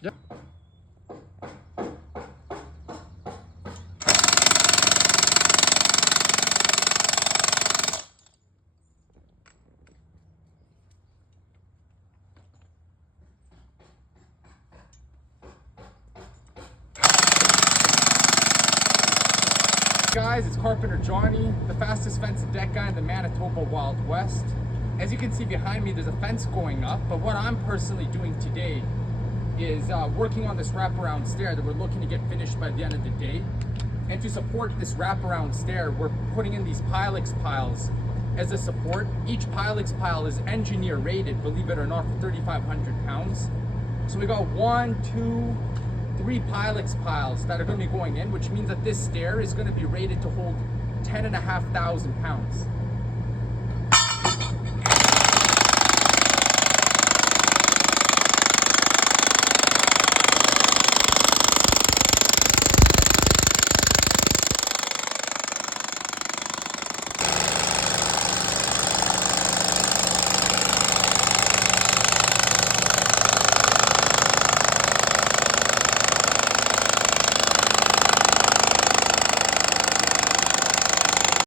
Yep. Guys, it's Carpenter Johnny, the fastest fence and deck guy in the Manitoba Wild West. As you can see behind me, there's a fence going up, but what I'm personally doing today is working on this wraparound stair that we're looking to get finished by the end of the day. And to support this wraparound stair, we're putting in these Pylex piles as a support. Each Pylex pile is engineer rated, believe it or not, for 3,500 pounds. So we got 1, 2, 3 Pylex piles that are going to be going in, which means that this stair is going to be rated to hold 10,500 pounds.